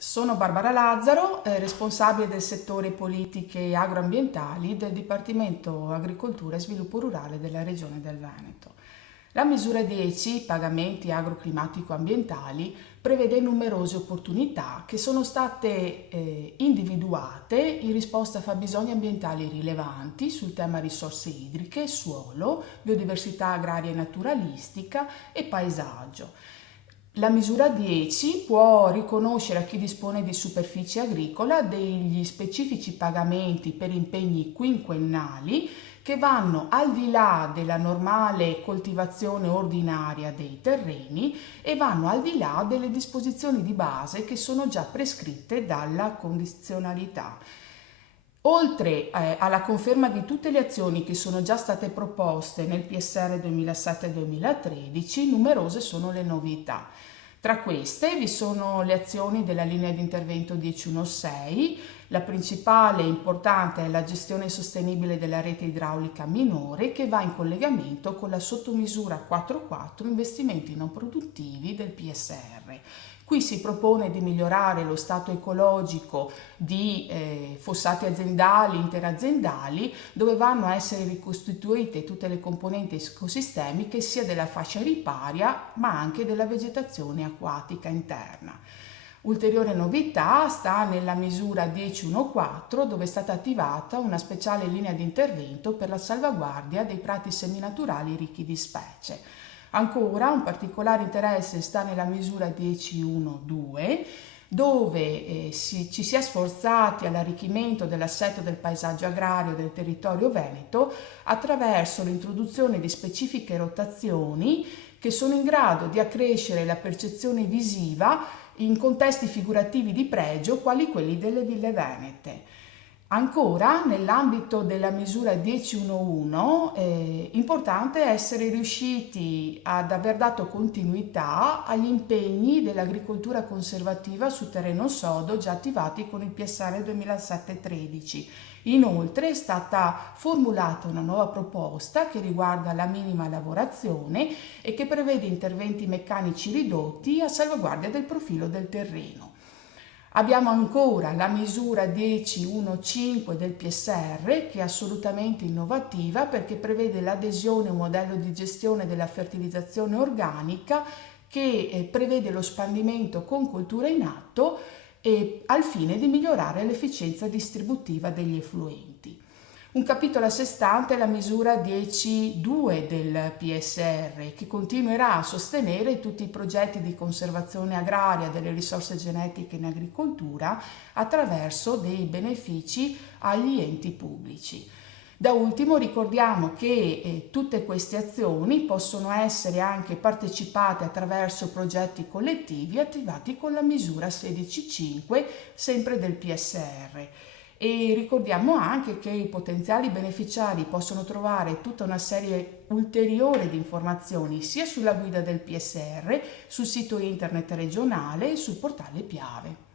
Sono Barbara Lazzaro, responsabile del settore politiche agroambientali del Dipartimento Agricoltura e Sviluppo Rurale della Regione del Veneto. La misura 10, pagamenti agroclimatico-ambientali, prevede numerose opportunità che sono state individuate in risposta a fabbisogni ambientali rilevanti sul tema risorse idriche, suolo, biodiversità agraria e naturalistica e paesaggio. La misura 10 può riconoscere a chi dispone di superficie agricola degli specifici pagamenti per impegni quinquennali che vanno al di là della normale coltivazione ordinaria dei terreni e vanno al di là delle disposizioni di base che sono già prescritte dalla condizionalità. Oltre alla conferma di tutte le azioni che sono già state proposte nel PSR 2007-2013, numerose sono le novità. Tra queste vi sono le azioni della linea di intervento 1016, la principale e importante è la gestione sostenibile della rete idraulica minore che va in collegamento con la sottomisura 4.4 investimenti non produttivi del PSR. Qui si propone di migliorare lo stato ecologico di fossati aziendali, interaziendali, dove vanno a essere ricostituite tutte le componenti ecosistemiche sia della fascia riparia ma anche della vegetazione acquatica interna. Ulteriore novità sta nella misura 1014 dove è stata attivata una speciale linea di intervento per la salvaguardia dei prati seminaturali ricchi di specie. Ancora un particolare interesse sta nella misura 1012 dove ci si è sforzati all'arricchimento dell'assetto del paesaggio agrario del territorio veneto attraverso l'introduzione di specifiche rotazioni che sono in grado di accrescere la percezione visiva in contesti figurativi di pregio quali quelli delle ville venete. Ancora, nell'ambito della misura 1011, è importante essere riusciti ad aver dato continuità agli impegni dell'agricoltura conservativa su terreno sodo già attivati con il PSR 2007-13. Inoltre è stata formulata una nuova proposta che riguarda la minima lavorazione e che prevede interventi meccanici ridotti a salvaguardia del profilo del terreno. Abbiamo ancora la misura 1015 del PSR che è assolutamente innovativa perché prevede l'adesione a un modello di gestione della fertilizzazione organica che prevede lo spandimento con colture in atto e al fine di migliorare l'efficienza distributiva degli effluenti. Un capitolo a sé stante è la misura 10.2 del PSR che continuerà a sostenere tutti i progetti di conservazione agraria delle risorse genetiche in agricoltura attraverso dei benefici agli enti pubblici. Da ultimo ricordiamo che tutte queste azioni possono essere anche partecipate attraverso progetti collettivi attivati con la misura 16.5 sempre del PSR. E ricordiamo anche che i potenziali beneficiari possono trovare tutta una serie ulteriore di informazioni sia sulla guida del PSR, sul sito internet regionale e sul portale Piave.